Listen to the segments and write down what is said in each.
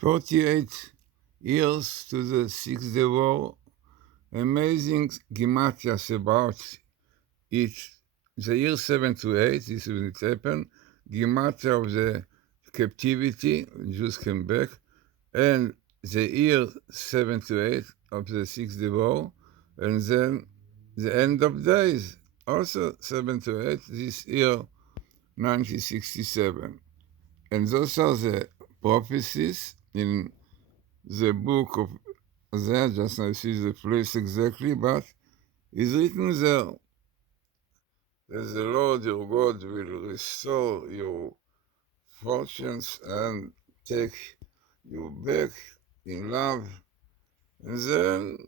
48 years to the Six-Day War, amazing Gematias about it. The year 728, this is when it happened, Gematia of the captivity, Jews came back, and the year 728 of the Six-Day War, and then the end of days, also 728, this year 1967. And those are the prophecies in the book of Isaiah, just I see the place exactly, but it's written there that the Lord your God will restore your fortunes and take you back in love, and then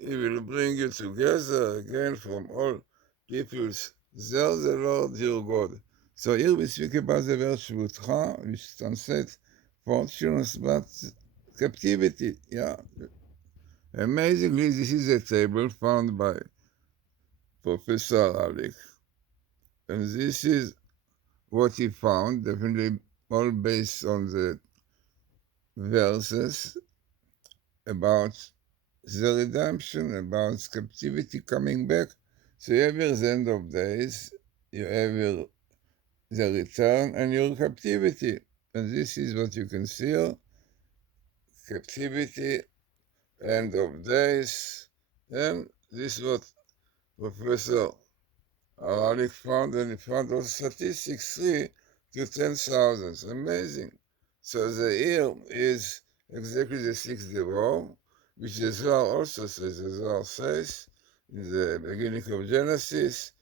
he will bring you together again from all peoples. There the Lord your God. So here we speak about the word Shvutcha, which translates fortunes, but captivity. Yeah. Amazingly, this is a table found by Professor Alec, and this is what he found, definitely all based on the verses about the redemption, about captivity coming back. So you have your end of days, you have your the return, and your captivity. And this is what you can see here, captivity, end of days, and this is what Professor Alec found, and he found also statistics 3 to 10,000. Amazing. So the year is exactly the Six-Day War, which the Zohar also says. The Zohar says in the beginning of Genesis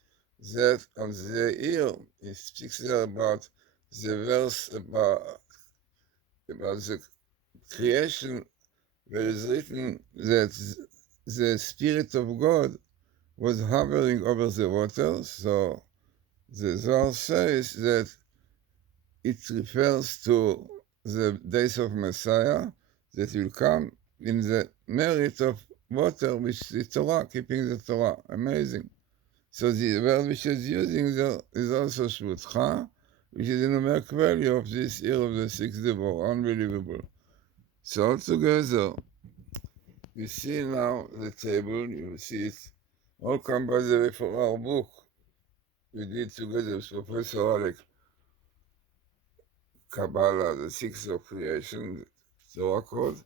that on the year, it speaks there about the verse about the creation, where is written that the Spirit of God was hovering over the waters. So the Zohar says that it refers to the days of Messiah that will come in the merit of water, which is the Torah, keeping the Torah. Amazing. So the word which is using there is also Shvutcha, which is the numeric value of this year of the Six-Day War. Unbelievable. So altogether, you see now the table, you see it all come by the way from our book we did together with Professor Alec, Kabbalah, the six of creation, Torah code,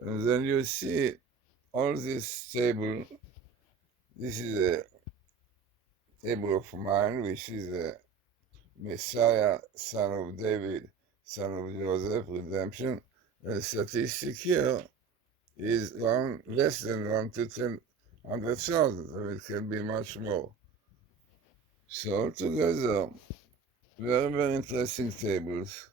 and then you see all this table. This is a table of mine, which is a Messiah, son of David, son of Joseph, redemption. The statistic here is less than 1 to 10,000, so it can be much more. So altogether, very, very interesting tables.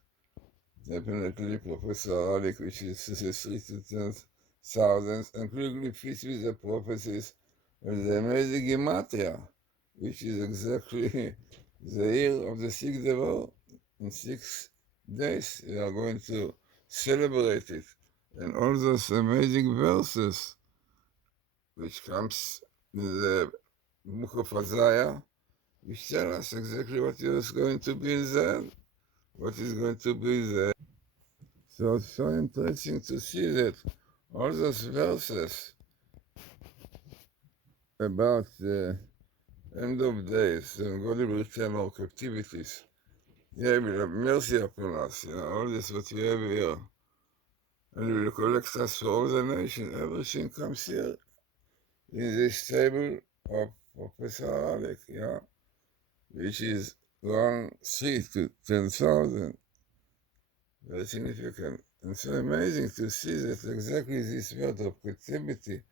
Definitely Professor Alec, which is 3 to 10,000, and clearly fits with the prophecies of the amazing Gematria, which is exactly the year of the Six-Day War. In 6 days, we are going to celebrate it. And all those amazing verses, which comes in the book of Isaiah, which tell us exactly what is going to be in the end, what is going to be there. So it's so interesting to see that all those verses about the end of days, and God will return our captivities. Yeah, He will have mercy upon us, all this what we have here. And He will collect us for all the nation. Everything comes here in this table of Professor Alec, which is 3 to 10,000. Very significant. And so amazing to see that exactly this word of captivity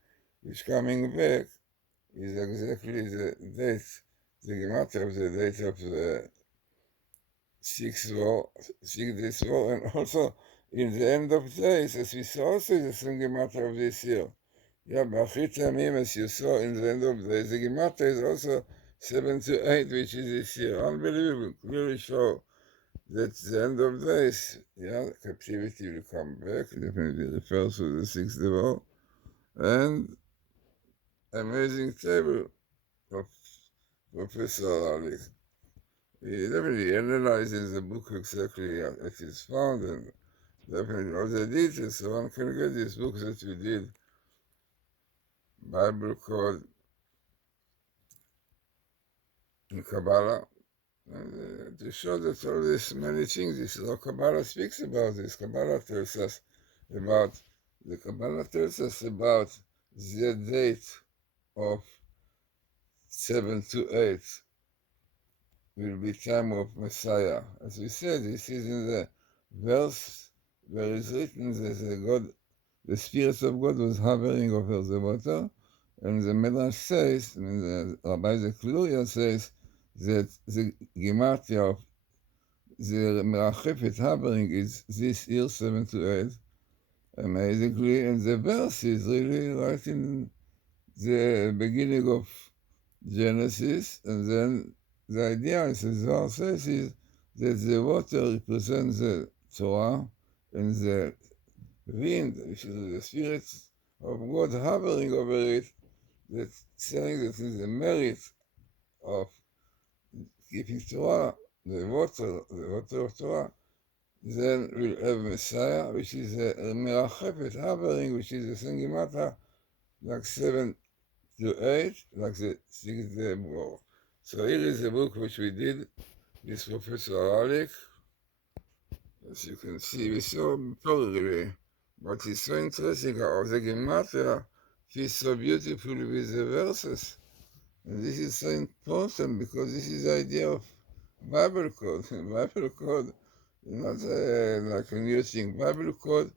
is coming back is exactly the date, the Gematria of the date of the Six Days War, and also in the end of days, as we saw also in the same Gematria of this year. Yeah, B'achrit Yamim, as you saw in the end of days, the Gematria is also 7 to 8, which is this year. Unbelievable, clearly show that the end of days, captivity will come back, definitely refers to the Six-Day War, and amazing table of Professor Ali. He definitely analyzes the book exactly as it is found, and definitely all the details. So one can get this book that we did, Bible Code in Kabbalah, and to show that all this many things, this is how Kabbalah speaks about this. Kabbalah tells us about, the Kabbalah tells us about the date of 7 to 8 will be time of Messiah. As we said, this is in the verse where it's written that the Spirit of God was hovering over the water, and the Medrash says, and the Rabbi Glazerson says, that the Gematria of the Merachefet hovering is this year 7 to 8, amazingly, and the verse is really right in the beginning of Genesis, and then the idea, as the Zohar says, is that the water represents the Torah, and the wind, which is the Spirit of God hovering over it, that's saying that is the merit of keeping Torah, the water of Torah, then we'll have Messiah, which is a Merachefet hovering, which is the Sengimata, like 7 to 8, like the 6th day more. So here is a book which we did with Professor Alec. As you can see, we saw thoroughly, but it's so interesting how the Gematria fits so beautifully with the verses. And this is so important because this is the idea of Bible code. Bible code is not like a new thing. Bible code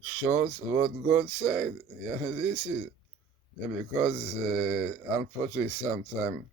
shows what God said. Yeah, this is, yeah, because unfortunately sometimes